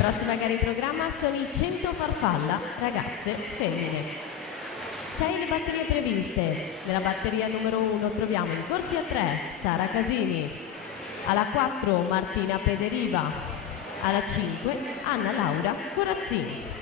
Prossima gara in programma sono i 100 farfalla ragazze femmine. 6 le batterie previste. Nella batteria numero 1 troviamo in corsia 3 Sara Casini, alla 4 Martina Pederiva, alla 5 Anna Laura Corazzini.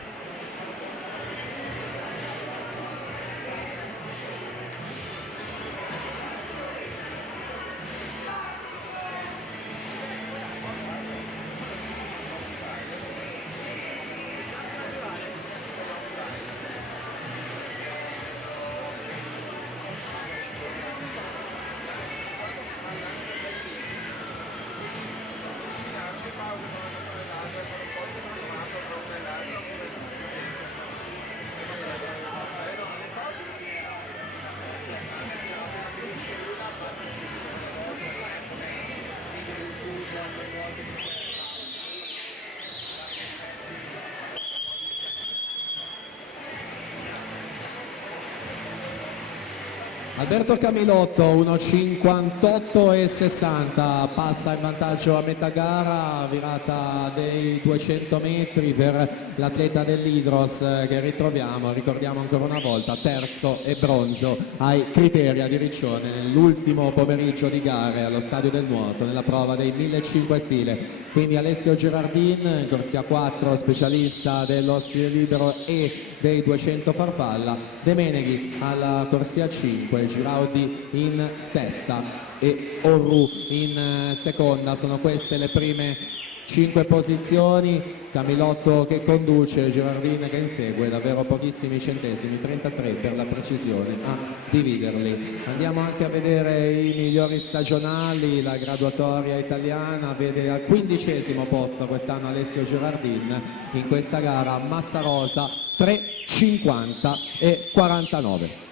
Alberto Camilotto 1,58,60 passa in vantaggio a metà gara, virata dei 200 metri per l'atleta dell'Hydros che ritroviamo, ricordiamo ancora una volta, terzo e bronzo ai criteri a Riccione nell'ultimo pomeriggio di gare allo Stadio del Nuoto nella prova dei 1500 stile. Quindi Alessio Girardin in corsia 4, specialista dello stile libero e dei 200 farfalla, De Meneghi alla corsia 5, Giraudi in sesta e Orru in seconda. Sono queste le prime 5 posizioni. Camilotto che conduce, Girardin che insegue, davvero pochissimi centesimi, 33 per la precisione a dividerli. Andiamo anche a vedere i migliori stagionali. La graduatoria italiana vede al 15° posto quest'anno Alessio Girardin in questa gara, Massa Rosa 3,50 e 49.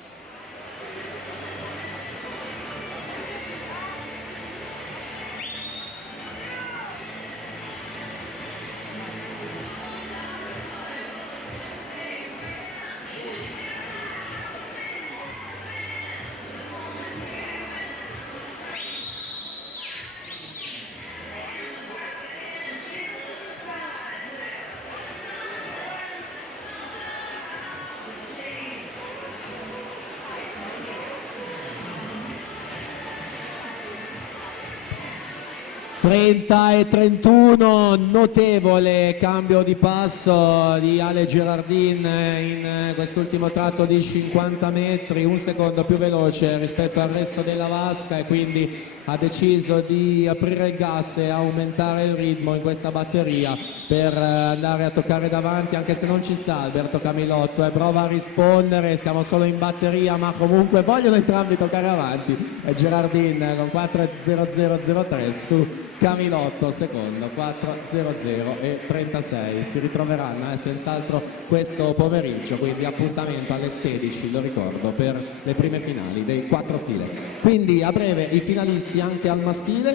E 31, notevole cambio di passo di Ale Girardin in quest'ultimo tratto di 50 metri, un secondo più veloce rispetto al resto della vasca, e quindi ha deciso di aprire il gas e aumentare il ritmo in questa batteria per andare a toccare davanti, anche se non ci sta Alberto Camilotto e prova a rispondere, siamo solo in batteria ma comunque vogliono entrambi toccare avanti, e Girardin con 4,0003 su Camilotto secondo, 4,00 e 36. Si ritroveranno senz'altro questo pomeriggio, quindi appuntamento alle 16, lo ricordo, per le prime finali dei 4 stile. Quindi a breve i finalisti anche al maschile.